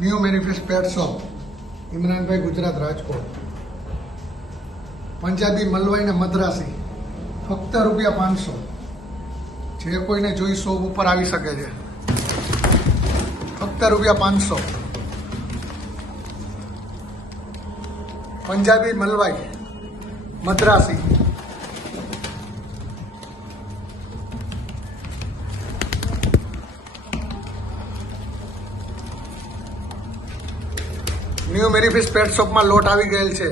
New manifest પેટ શોપ, ઇમરાનભાઈ, ગુજરાત, રાજકોટ. પંજાબી મલવાઈ ને મદ્રાસી ફક્ત ₹500. જે કોઈને જોઈ શોપ ઉપર આવી શકે છે. ફક્ત ₹500. પંજાબી મલવાઈ મદ્રાસી. ન્યૂ મેનિફેસ્ટ પેટ શોપમાં લોટ આવી ગયેલ છે.